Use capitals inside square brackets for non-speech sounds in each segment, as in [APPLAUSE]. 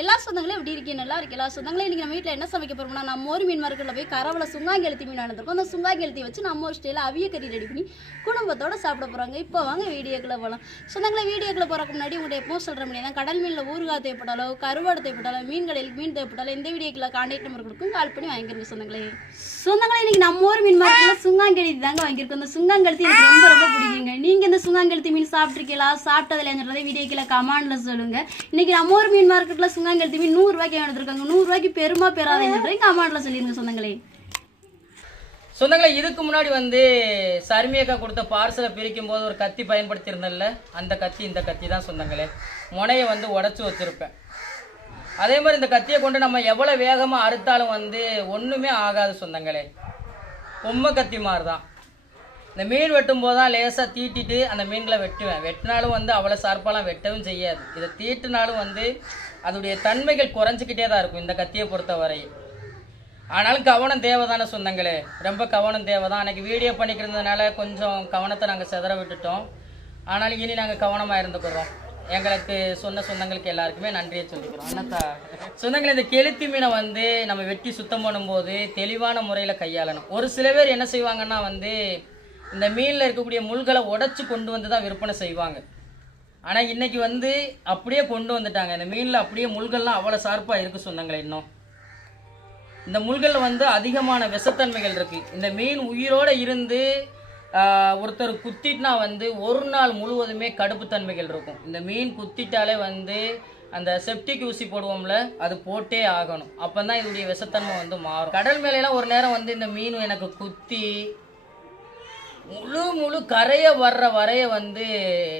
எல்லா சொந்தங்களும் எப்படி இருக்கீங்க நல்லா இருக்கு எல்லா சொந்தங்களும் இன்னைக்கு நம்ம வீட்டில் என்ன சமைக்க போறோம்னா நம்ம ஒரு மீன் மார்க்கெட்டில் போய் கரவலை சுங்காங்கெழுத்தி மீன் நடந்திருக்கோம் அந்த சுங்காங்கெழுத்தி வச்சு நம்ம ஒரு ஸ்டைலில் அவிய கறி ரெடி பண்ணி குடும்பத்தோட சாப்பிட போகிறாங்க இப்போ வாங்க வீடியோக்குள்ள போகலாம் சொந்தங்களை வீடியோக்குள்ள போகிறக்கு முன்னாடி உங்கள்கிட்ட எப்போ சொல்கிற முடியாது கடல் மீனில் ஊறுகாய் தேவைப்பட்டாலோ கருவாடு தேவைப்பட்டாலோ மீன் கடையில் மீன் தேவைப்பட்டாலோ இந்த வீடியோக்குள்ள கான்டாக்ட் நம்பர் கொடுக்கும். கால் பண்ணி வாங்கிக்கிறங்க சொந்தங்களே. சொந்தங்களே இன்னைக்கு நம்ம ஊர் மீன் மார்க்கெட்டில் சுங்காங்கெழுத்தி தாங்க வாங்கியிருக்கோம் அந்த சுங்காங்கெழுத்தி எனக்கு ரொம்ப ரொம்ப பிடிக்குங்க. நீங்கள் இந்த சுங்காங்கெழுத்தி மீன் சாப்பிட்ருக்கீங்களா சாப்பிட்டதில்லைன்றதை வீடியோ வீடியோக்குள்ள கமெண்ட்ல சொல்லுங்க. இன்னைக்கு நம்ம ஒரு மீன் மார்க்கெட்டில் சுங்காங்கெழுத்தி மீன் நூறுரூவாய்க்கு எடுத்துருக்காங்க நூறுரூவாய்க்கு பெருமா பெறாதேன்றதை கமெண்ட்ல சொல்லிருங்க சொந்தங்களே. சொந்தங்களே இதுக்கு முன்னாடி வந்து சர்மியக்கா கொடுத்த பார்சலை பிரிக்கும் போது ஒரு கத்தி பயன்படுத்தியிருந்தேன்ல அந்த கத்தி இந்த கத்தி தான் சொந்தங்களே. முனையை வந்து உடச்சி வச்சிருப்பேன். அதே மாதிரி இந்த கத்தியை கொண்டு நம்ம எவ்வளோ வேகமாக அறுத்தாலும் வந்து ஒன்றுமே ஆகாது சொந்தங்களே. பொம்மை கத்தி மாதிரி தான் இந்த மீன் வெட்டும் போது தான் லேசாக தீட்டிட்டு அந்த மீன்களை வெட்டுவேன். வெட்டினாலும் வந்து அவ்வளோ சார்பாலாம் வெட்டவும் செய்யாது. இதை தீட்டினாலும் வந்து அதோடைய தன்மைகள் குறைஞ்சிக்கிட்டே தான் இருக்கும் இந்த கத்தியை பொறுத்தவரை. ஆனாலும் கவனம் தேவை தானே சொந்தங்களே. ரொம்ப கவனம் தேவை தான் அன்றைக்கி வீடியோ பண்ணிக்கிறதுனால கொஞ்சம் கவனத்தை நாங்கள் செதற விட்டுட்டோம். ஆனாலும் இனி நாங்கள் கவனமாக இருந்துக்கிறோம் எங்களுக்கு சொன்ன சொந்தங்களுக்கு எல்லாருக்குமே நன்றியை சொல்லிக்கிறோம். அண்ணத்தா சொந்தங்களே இந்த கெளுத்தி மீனை வந்து நம்ம வெட்டி சுத்தம் பண்ணும்போது தெளிவான முறையில் கையாளணும். ஒரு சில பேர் என்ன செய்வாங்கன்னா வந்து இந்த மீனில் இருக்கக்கூடிய முள்களை உடச்சி கொண்டு வந்து தான் விற்பனை செய்வாங்க. ஆனால் இன்னைக்கு வந்து அப்படியே கொண்டு வந்துட்டாங்க. இந்த மீனில் அப்படியே முள்கள்லாம் அவ்வளோ ஷார்ப்பாக இருக்குது சொன்னாங்களே இன்னும். இந்த முள்களில் வந்து அதிகமான விஷத்தன்மைகள் இருக்கு. இந்த மீன் உயிரோட இருந்து ஒருத்தர் குத்திட்டுனா வந்து ஒரு நாள் முழுவதுமே கடுப்புத்தன்மைகள் இருக்கும். இந்த மீன் குத்திட்டாலே வந்து அந்த செப்டிக் ஊசி போடுவோம்ல அது போட்டே ஆகணும். அப்போ தான் இதோடைய விஷத்தன்மை வந்து மாறும். கடல் மேலாம் ஒரு நேரம் வந்து இந்த மீன் எனக்கு குத்தி முழு முழு கரைய வர்ற வரைய வந்து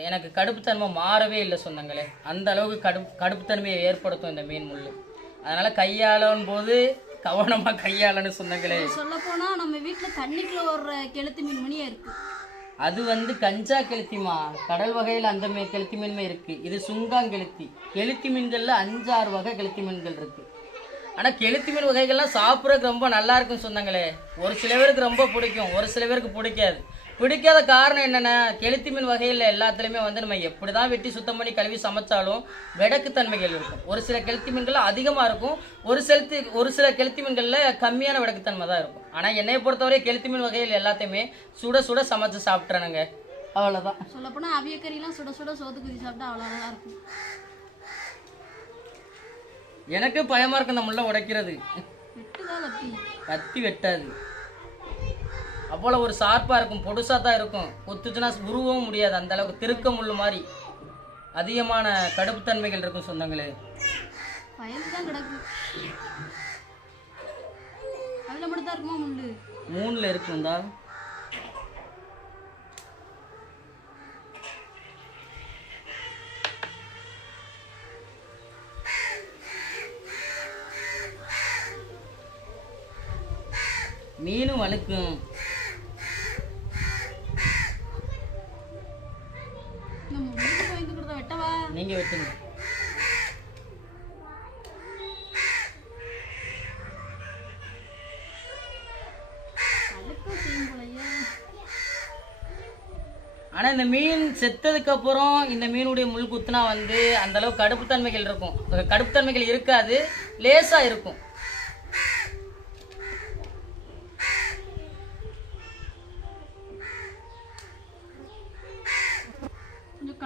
எனக்கு கடுப்புத்தன்மை மாறவே இல்லை சொந்தங்களே. அந்த அளவுக்கு கடுப்பு கடுப்புத்தன்மையை ஏற்படுத்தும் இந்த மீன் முள் அதனால கையாளும் போது கவனமா கையாளணும் சொந்தங்களே. சொல்ல போனா நம்ம வீட்டுல தண்ணிக்குள்ள ஒரு கெளுத்து மீன் மணியா இருக்கு. அது வந்து கஞ்சா கெளுத்திமா? கடல் வகையில் அந்த மீ கெளுத்தி மீன்மே இருக்கு. இது சுங்காங்கெளுத்தி. கெளுத்தி மீன்கள்ல அஞ்சாறு வகை கெளுத்தி மீன்கள் இருக்கு. ஆனா கெளுத்தி மீன் வகைகள்லாம் சாப்பிட்றதுக்கு ரொம்ப நல்லா இருக்கும் சொந்தங்களே ஒரு சில பேருக்கு ரொம்ப பிடிக்கும். ஒரு சில பேருக்கு பிடிக்காது. பிடிக்காத காரணம் என்னென்ன கெளுத்தி மீன் வகையில் எல்லாத்துலேயுமே வந்து நம்ம எப்படி தான் வெட்டி சுத்தம் பண்ணி கழுவி சமைச்சாலும் விடக்குத்தன்மைகள் இருக்கும். ஒரு சில கெளுத்தி மீன்கள் அதிகமாக இருக்கும். ஒரு செலுத்தி ஒரு சில கெளுத்தி மீன்களில் கம்மியான விடக்குத்தன்மை தான் இருக்கும். ஆனால் என்னைய பொறுத்தவரை கெளுத்தி மீன் வகைகள் எல்லாத்தையுமே சுட சுட சமைச்சு சாப்பிட்றானுங்க அவ்வளோதான் சொல்ல போனா அவிய கறிலாம் சுட சுட சோத்து குதி சாப்பிட்டா அவ்வளோ நல்லா இருக்கும். எனக்கு பயமாக இருக்கும் இந்த முள்ள உடைக்கிறது. கத்தி வெட்டாது. அவ்வளோ ஒரு ஷார்ப்பாக இருக்கும் பொடுசாக தான் இருக்கும். கொத்துச்சுன்னா உருவவும் முடியாது அந்த அளவுக்கு திருக்க முள்ளு மாதிரி. அதிகமான கடுப்புத்தன்மைகள் இருக்கும் சொந்தங்களே. வயல் தான் மீனும் வெட்டவா? நீங்க வெட்டுங்க. அழுக்கும் செய்யும் போலயே. ஆனா இந்த மீன் செத்ததுக்கு அப்புறம் இந்த மீனுடைய முள் குத்துனா வந்து அந்த அளவு கடுப்புத்தன்மைகள் இருக்கும். கடுப்புத்தன்மைகள் இருக்காது லேசா இருக்கும்.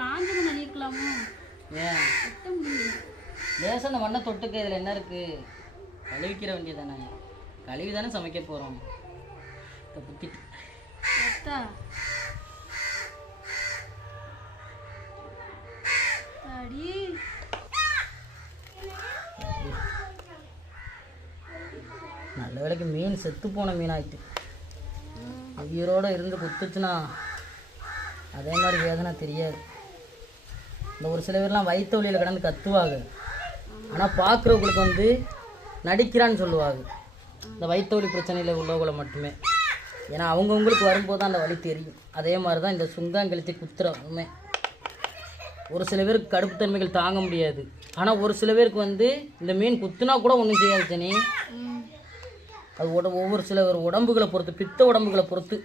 கொஞ்சம் காஞ்ச மணி இருக்கலாமோ ஏன்? வெட்ட முடியும் லேசா அந்த மண்ணை தொட்டுக்க இதுல என்ன இருக்கு? கழுவிக்கிற வேண்டியதானே கழுவி தானே சமைக்க வெட்டா? அடி. நல்ல வேளைக்கு மீன் செத்து போன மீனாயிட்டு. உயிரோட இருந்து குத்துச்சுன்னா அதே மாதிரி வேதனை தெரியாது. இந்த ஒரு சில பேர்லாம் வயிற்று வழியில் கடந்து கத்துவாங்க. ஆனால் பார்க்குறவங்களுக்கு வந்து நடிக்கிறான்னு சொல்லுவாங்க. இந்த வயிற்று வலி பிரச்சனையில் உள்ளவங்களை மட்டுமே. ஏன்னா அவங்கவுங்களுக்கு வரும்போது தான் அந்த வழி தெரியும். அதே மாதிரி தான் இந்த சுங்காங்கெழுத்தி குத்துறவுமே. ஒரு சில பேருக்கு கடுப்புத்தன்மைகள் தாங்க முடியாது. ஆனால் ஒரு சில பேருக்கு வந்து இந்த மீன் குத்துனா கூட ஒன்றும் செய்யாது தனி அது உட ஒவ்வொரு சில உடம்புகளை பொறுத்து பித்த உடம்புகளை பொறுத்து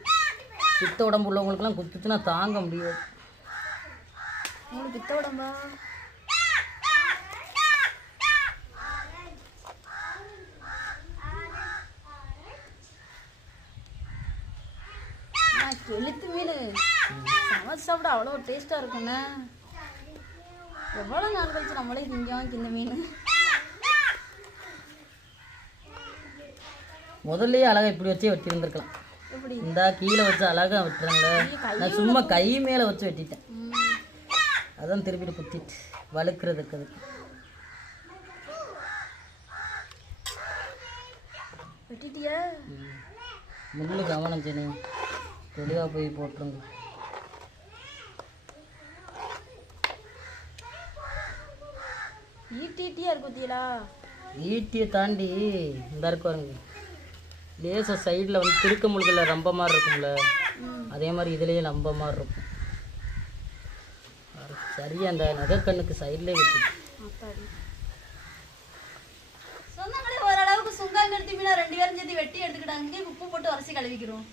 பித்த உடம்பு உள்ளவங்களுக்குலாம் குத்துச்சுன்னா தாங்க முடியாது. மூணு பித்த உடம்பா. கெளுத்து மீன். சமைச்சு சாப்பிட அவ்வளோ டேஸ்ட்டாக இருக்குண்ணே. எவ்வளோ நாள் கழிச்சு நம்மளே திங்காம இந்த மீன்? முதல்லயே அழகா இப்படி வச்சே வெட்டியிருந்துருக்கலாம். இந்த கீழே வச்சு அழகா வெட்டுறாங்க நான் சும்மா கை மேலே வச்சு வெட்டிட்டேன். ம். அதான் திருப்பிட்டு குத்திட்டு வழுக்கிறதுக்கு அதுக்கு வெட்டிட்டியா? முள்ளு கவனம் செய்யணும் தெளிவாக போய் போட்டுருங்க. ஈட்டி ஈட்டியாக இருக்கு பத்தியலா ஈட்டியை தாண்டி இந்த இருக்கு பாருங்க. லேசாக சைடில் வந்து திருக்க முழுகில் ரொம்ப மாதிரி இருக்கும்ல. அதே மாதிரி இதுலேயும் ரொம்ப மாதிரி இருக்கும். அது சரியா அந்த நகைக்கண்ணுக்கு சைடில் வெட்டி. சொந்தங்களே ஓரளவுக்கு சுங்காங்கடுத்தி மீனா ரெண்டு பேரும் சேர்த்து வெட்டி எடுத்துக்கிட்டாங்க உப்பு போட்டு அரிசி கழுவிக்கிறோம்.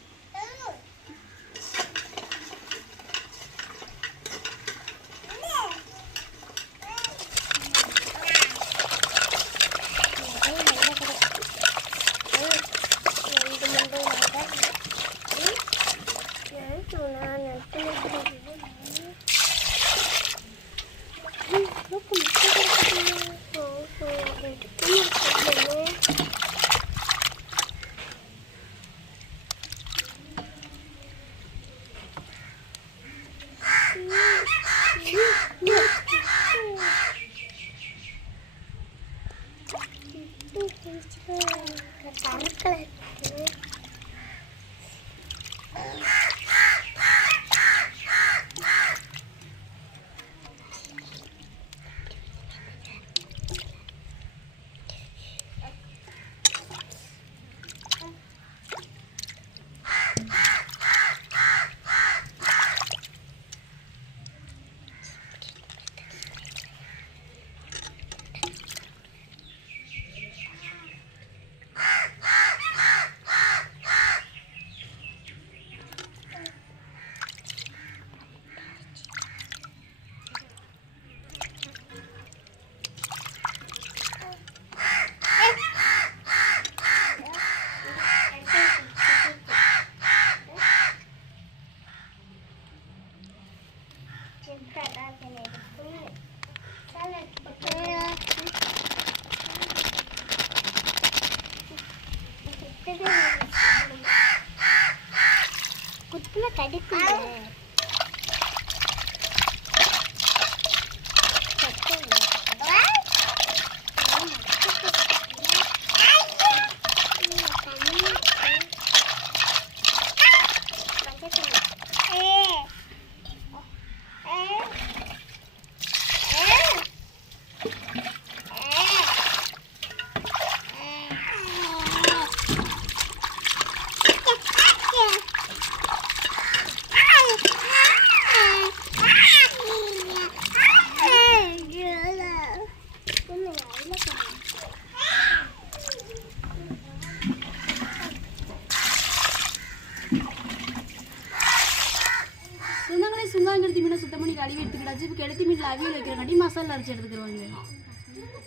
அரைச்சி எடுத்துக்கிறோங்க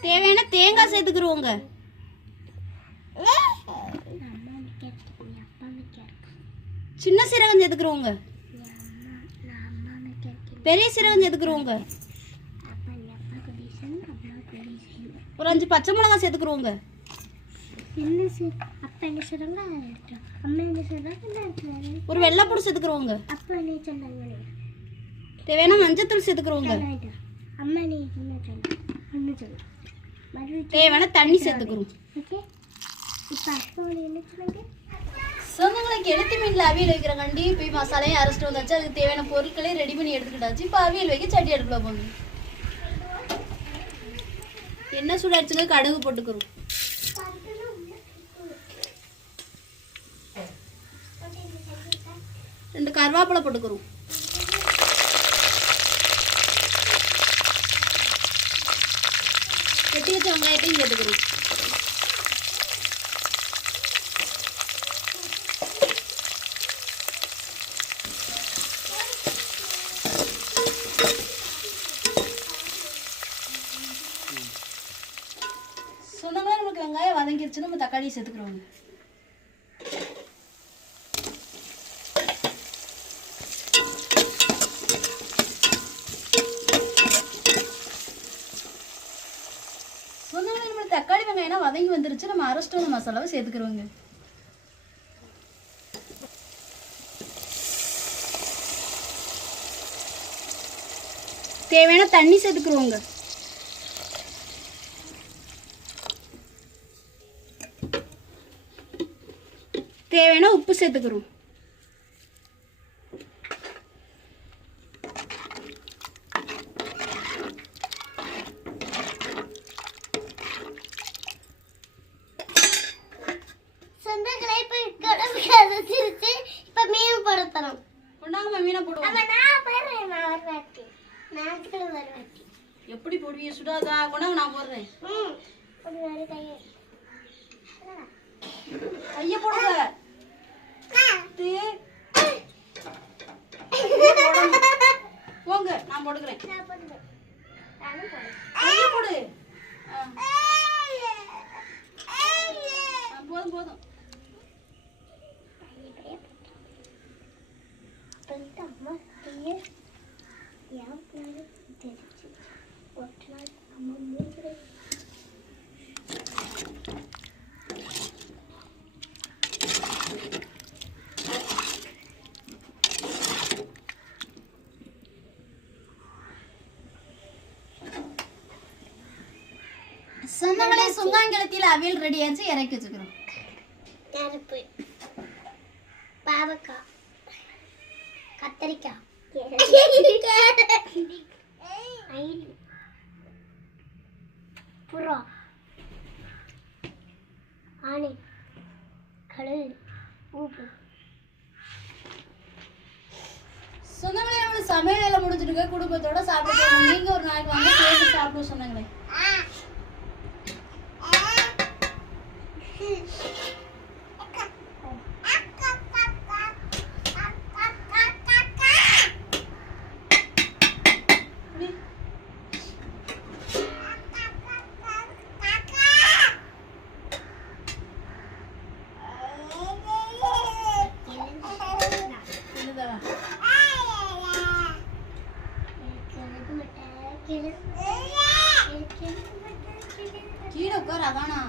தேவையான தேங்காய் சேர்த்துக்கிறோங்க சின்ன சீரகம் சேர்த்துக்கிறோங்க பெரிய சீரகம் சேர்த்துக்கிறோங்க ஒரு அஞ்சு பச்சை மிளகாய் சேர்த்துக்கிறோங்க. ஒரு வெள்ளைப்பூடு சேர்த்துக்கிறோங்க தேவையான மஞ்சத்தூள் சேர்த்துக்கிறோங்க அம்மா நீ என்ன அம்மா சொன்ன மறுபடியும் தேவையான தண்ணி சேர்த்துக்கிறோம் ஓகே? இப்போ அப்பா என்ன சொன்னாங்க சொந்தங்களுக்கு எழுத்து மீனில் அவியல் வைக்கிறங்காண்டி போய் மசாலையும் அரைச்சிட்டு வந்தாச்சு. அதுக்கு தேவையான பொருட்களையும் ரெடி பண்ணி எடுத்துக்கிட்டாச்சு. இப்போ அவியல் வைக்க சட்டி அடுப்பில் போங்க. என்ன சூடாச்சுங்க கடுகு போட்டுக்கிறோம் ரெண்டு கருவேப்பிலை போட்டுக்கிறோம் வெட்டி வச்ச வெங்காயத்தையும் சொன்ன மாதிரி நமக்கு வெங்காயம் வதங்கிருச்சு நம்ம தக்காளி சேர்த்துக்கிறோங்க சொந்தங்களே நம்ம தக்காளி வெங்காயம் வதங்கி வந்துருச்சு நம்ம அரைச்சிட்டு மசாலாவை சேர்த்துக்கிறோங்க தேவையான தண்ணி சேர்த்துக்கிறோங்க தேவையான உப்பு சேர்த்துக்கிறோம் சொந்தங்களே இப்போ குழம்பு கரைச்சிருச்சு இப்போ மீன் படுத்தணும் கொண்டாங்கம்மா மீனை போடுவோம் ஆமா நான் போடுறேன் நான் வருவாட்டி நான் வருவாட்டி எப்படி போடுவீங்க சுடாதா கொண்டாங்க நான் போடுறேன் ம் ஒரு வேறு கையை கைய போடுங்க தே, போங்க நான் போடுக்கிறேன் நான் போடுறேன் நானும் போடுறேன் கைய போடு ஆ, ஆ, போதும் போதும் அப்படின்ட்டு அம்மா கையை ஏன் பின்னாடி தெரிச்சு ஒரு நாள் அம்மா மூஞ்சில. சொந்தங்களே சுங்காங்கிழத்தியில் அவியல் ரெடி ஆச்சு இறக்கி வச்சுக்கிறோம். பாவக்காய் கத்தரிக்காய் புறா. ஆனை கடல். உப்பு சொந்தங்களே நம்மளுக்கு சமையல் வேலை முடிஞ்சிருக்கு. குடும்பத்தோட சாப்பிட்டு. நீங்க ஒரு நாளைக்கு வாங்க சேர்ந்து சாப்பிடுவோம் சொந்தங்களே. கீழே உட்கார அதானா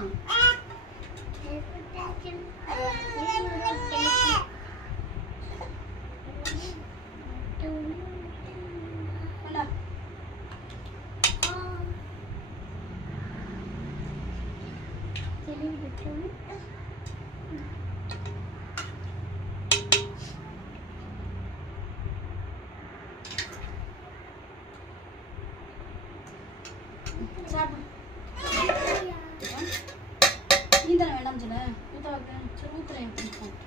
நீ தானே வேண்டாம் சொல்ல ஊத்த வைக்கிறேன் சரி ஊத்துறேன்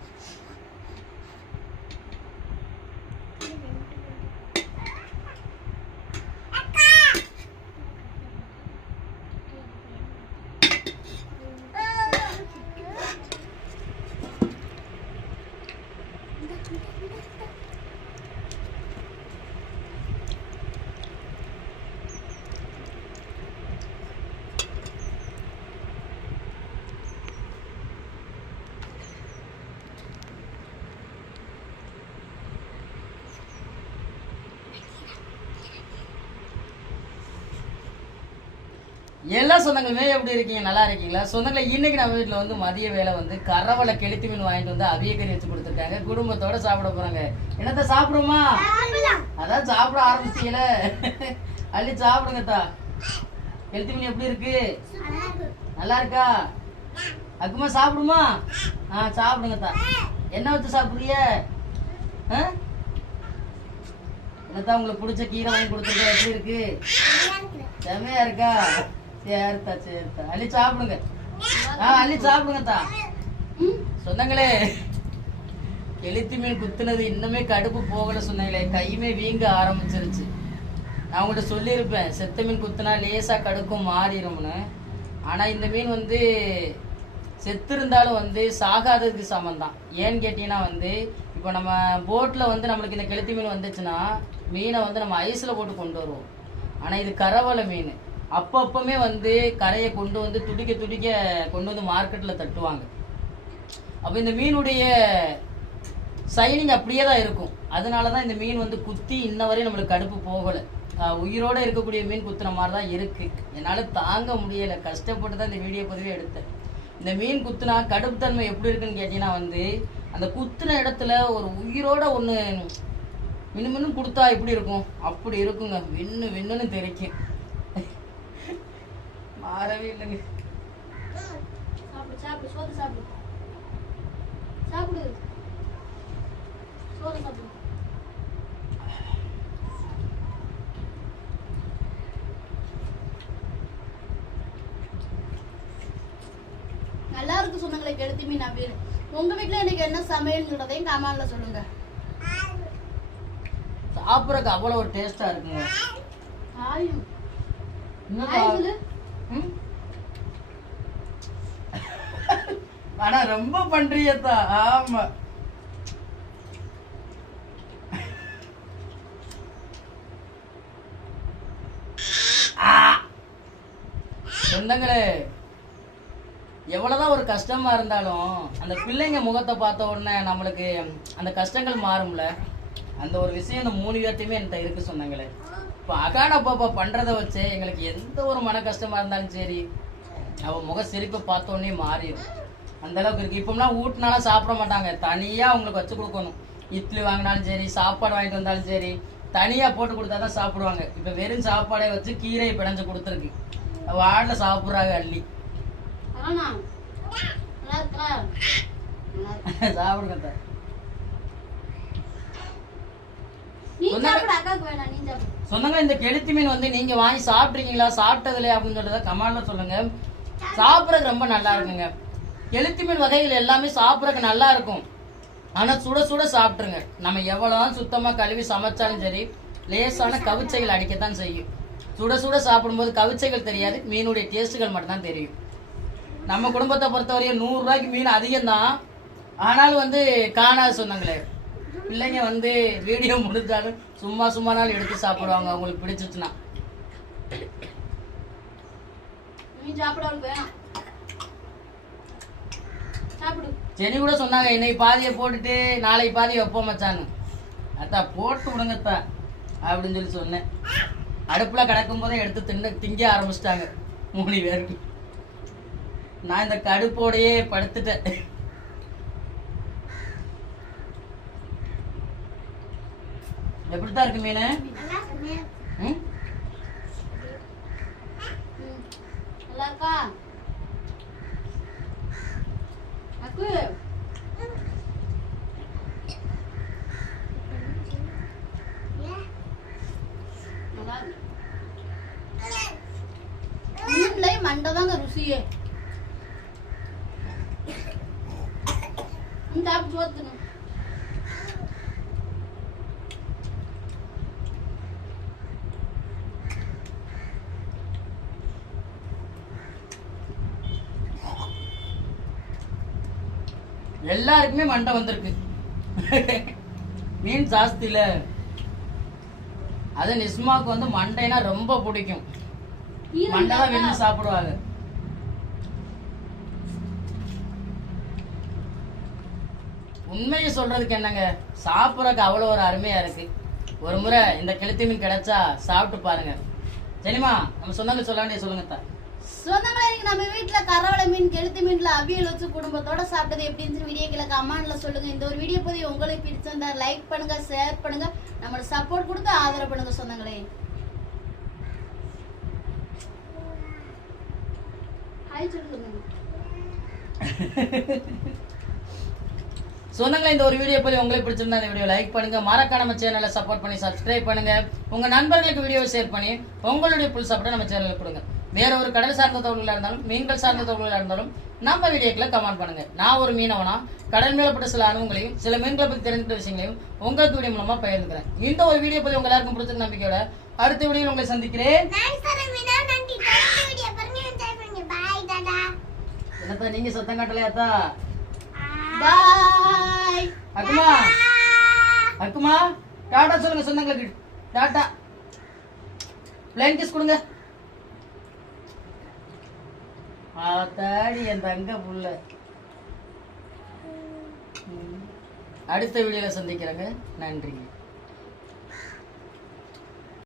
எல்லா சொந்தங்களுமே எப்படி இருக்கீங்க? நல்லா இருக்கீங்களா? சொந்தங்களை இன்னைக்கு நம்ம வீட்டில் வந்து மதிய வேலை வந்து கரவலை கெளுத்தி மீன் வாங்கிட்டு வந்து அவிய கறி வச்சு கொடுத்துருக்காங்க. குடும்பத்தோட சாப்பிட போறாங்க. என்னத்த சாப்பிடுமா அதான் சாப்பிட ஆரம்பிச்சீங்களே அள்ளி சாப்பிடுங்க தா கெளுத்தி மீன் எப்படி இருக்கு? நல்லா இருக்கா? அக்குமா சாப்பிடுமா? ஆ சாப்பிடுங்க தா என்ன வச்சு சாப்பிடுறிய? என்னத்தா உங்களுக்கு பிடிச்ச கீரை வாங்கி கொடுத்துருக்கேன்? எப்படி இருக்கு? செமையா இருக்கா? சரித்தா சரித்தா அள்ளி சாப்பிடுங்க. ஆ அள்ளி சாப்பிடுங்க தா. சொந்தங்களே கெளுத்தி மீன் குத்துனது இன்னுமே கடுப்பு போகல சொன்னங்களே. கையுமே வீங்க ஆரம்பிச்சிருச்சு. நான் உங்கள்கிட்ட சொல்லியிருப்பேன் செத்த மீன் குத்துனா லேசாக கடுக்கும் மாறிடும்னு. ஆனால் இந்த மீன் வந்து செத்து இருந்தாலும் வந்து சாகாததுக்கு சமம் தான் ஏன்னு கேட்டீங்கன்னா வந்து இப்போ நம்ம போட்டில் வந்து நம்மளுக்கு இந்த கெளுத்தி மீன் வந்துச்சுன்னா மீனை வந்து நம்ம ஐஸில் போட்டு கொண்டு வருவோம். ஆனால் இது கரவலை மீன். அப்பப்பமே வந்து கரையை கொண்டு வந்து துடிக்க துடிக்க கொண்டு வந்து மார்க்கெட்டில் தட்டுவாங்க. அப்போ இந்த மீனுடைய சைனிங் அப்படியே தான் இருக்கும். அதனால தான் இந்த மீன் வந்து குத்தி இன்ன வரையும் நம்மளுக்கு கடுப்பு போகலை. உயிரோடு உயிரோட இருக்கக்கூடிய மீன் குத்துன மாதிரி தான் இருக்குது என்னால் தாங்க முடியலை. கஷ்டப்பட்டு தான் இந்த வீடியோ பதிவே எடுத்தேன். இந்த மீன் குத்துனா கடுப்புத்தன்மை எப்படி இருக்குன்னு கேட்டிங்கன்னா வந்து அந்த குத்துன இடத்துல ஒரு உயிரோட ஒன்று மினு மின்னு கொடுத்தா எப்படி இருக்கும்? அப்படி இருக்குங்க. விண்ணு விண்ணுன்னு தெரிக்கும். மாறவே இல்லைங்க. சாப்பிடு சாப்பிடு சோறு சாப்பிடு. சாப்பிடு. சோறு சாப்பிடு. நல்லா இருக்கு சொன்னங்களே கெளுத்தி மீன் அப்படின்னு உங்க வீட்ல இன்னைக்கு என்ன சமையல்ங்கிறதையும் கமால்ல சொல்லுங்க. சாப்பிட்றதுக்கு அவ்வளோ ஒரு டேஸ்டா இருக்குங்க. ஆயும்? ஆனா ரொம்ப பண்றியத்தா. ஆமா. சொந்தங்களே எவ்வளவுதான் ஒரு கஷ்டமா இருந்தாலும் அந்த பிள்ளைங்க முகத்தை பார்த்த உடனே நம்மளுக்கு அந்த கஷ்டங்கள் மாறும்ல. அந்த ஒரு விஷயம் இந்த மூணு பேர்த்தையுமே என்கிட்ட இருக்கு சொன்னாங்களே இப்போ அகான பாப்பா பண்றதை வச்சு எங்களுக்கு எந்த ஒரு மன கஷ்டமா இருந்தாலும் சரி அவ முக சிரிப்பை பார்த்த உடனே மாறிடும் அந்த அளவுக்கு இருக்கு. இப்போம்லாம் ஊட்டினாலும் சாப்பிட மாட்டாங்க. தனியா அவங்களுக்கு வச்சு கொடுக்கணும். இட்லி வாங்கினாலும் சரி சாப்பாடு வாங்கிட்டு வந்தாலும் சரி தனியா போட்டு கொடுத்தா தான் சாப்பிடுவாங்க. இப்போ வெறும் சாப்பாடை வச்சு கீரையை பிணைஞ்சு கொடுத்துருக்கு. வாடில் சாப்பிட்றாங்க அள்ளி. [LAUGHS] சாப்பிடுங்க அத்தை. நீ சொன்னாங்க- இந்த கெளுத்தி மீன் வந்து நீங்க வாங்கி சாப்பிட்ருக்கீங்களா சாப்பிட்டதுல அப்படின்னு சொல்றத கமெண்ட்ல சொல்லுங்க. சாப்பிட்றதுக்கு ரொம்ப நல்லா இருக்குங்க. கெளுத்தி மீன் வகைகள் எல்லாமே சாப்பிட்றதுக்கு நல்லா இருக்கும். ஆனா சுட சுட சாப்பிட்ருங்க நம்ம எவ்வளவுதான் சுத்தமா கழுவி சமைச்சாலும் சரி லேசான கவிச்சைகள் அடிக்கத்தான் செய்யும். சுட சுட சாப்பிடும்போது கவிச்சைகள் தெரியாது மீனுடைய டேஸ்ட்டுகள் மட்டும்தான் தெரியும். நம்ம குடும்பத்தை பொறுத்தவரையும் நூறு ரூபாய்க்கு மீன் அதிகம்தான். ஆனாலும் வந்து காணாது சொன்னாங்களே பிள்ளைங்க வந்து வீடியோ முடிஞ்சாலும் சும்மா சும்மா நாள் எடுத்து சாப்பிடுவாங்க. அவங்களுக்கு பிடிச்சிச்சுன்னா நீ சாப்பிட வேணாம் செனி கூட சொன்னாங்க இன்னைக்கு பாதியை போட்டுட்டு நாளைக்கு பாதியை வைப்போம் மச்சான்னு. அத்தா போட்டு விடுங்கத்தா அப்படின்னு சொல்லி சொன்னேன். அடுப்புல கிடக்கும் போதே எடுத்து தின்னு திங்க ஆரம்பிச்சிட்டாங்க. மூணு பேருக்கு நான் இந்த கடுப்போடையே படுத்துட்டேன். எப்படித்தான் இருக்கு மீன்? நல்லா இருக்கு. அக்கு. மீன்லயே மண்டை தாங்க ருசியே நீ சாப்பிட்டு எல்லாருக்குமே மண்டை வந்திருக்கு. மீன் ஜாஸ்தியில அது நிஸ்மாவுக்கு வந்து மண்டைனா ரொம்ப பிடிக்கும். மண்டை தான்? விரும்பி சாப்பிடுவாங்க. உண்மையை சொல்றதுக்கு என்னங்க? சாப்பிட்றதுக்கு அவ்வளோ ஒரு அருமையா இருக்கு. ஒரு முறை இந்த கெளுத்தி மீன் கிடைச்சா சாப்பிட்டு பாருங்க. சரிம்மா நம்ம சொன்னது சொல்ல வேண்டிய சொல்லுங்க தா சொந்தங்களே இன்னைக்கு நம்ம வீட்ல கரவளை மீன் கெளுத்து மீன்ல அவியல் வச்சு குடும்பத்தோட சாப்பிட்டது எப்படின்னு கீழே கமெண்ட்ல சொல்லுங்க. இந்த ஒரு வீடியோ பதிவு உங்களுக்கு பிடிச்சிருந்தா லைக் பண்ணுங்க ஷேர் பண்ணுங்க. நம்மளுக்கு சப்போர்ட் கொடுத்து ஆதரவு பண்ணுங்க சொந்தங்களே. ஹாய் சொல்லுங்க. [LAUGHS] சொந்தங்களே இந்த ஒரு வீடியோ பத்தி உங்களுக்கு பிடிச்சிருந்தா இந்த வீடியோ லைக் பண்ணுங்க. மறக்காம நம்ம சேனலை சப்போர்ட் பண்ணி சப்ஸ்கிரைப் பண்ணுங்க. உங்க நண்பர்களுக்கு வீடியோ ஷேர் பண்ணி உங்களுடைய புல் சப்போர்ட்டை நம்ம சேனலுக்கு கொடுங்க. வேற ஒரு கடல் சார்ந்த தகவல்களா இருந்தாலும் மீன்கள் சார்ந்த தகவல்களா இருந்தாலும் நம்ம வீடியோக்களை கமெண்ட் பண்ணுங்க. நான் ஒரு மீனவனா கடல் மேலப்பட்ட சில அனுபவங்களையும் சில மீன்களை பத்தி தெரிஞ்சுக்கிட்ட விஷயங்களையும் உங்களுக்கு வீடியோ மூலமா பகிர்ந்துக்கிறேன். இந்த ஒரு வீடியோ பத்தி உங்க எல்லாருக்கும் பிடிச்ச நம்பிக்கையோட அடுத்த வீடியோவில் உங்களை சந்திக்கிறேன். என்னத்தா நீங்க சத்தம் காட்டலையாத்தா அக்குமா. அக்குமா டாடா சொல்லுங்க சொந்தங்களுக்கு. டாடா பிளேன் கிஸ் கொடுங்க. ஆத்தாடி என் தங்க புள்ள. அடுத்த வீடியோவில் சந்திக்கிறேங்க. நன்றிங்க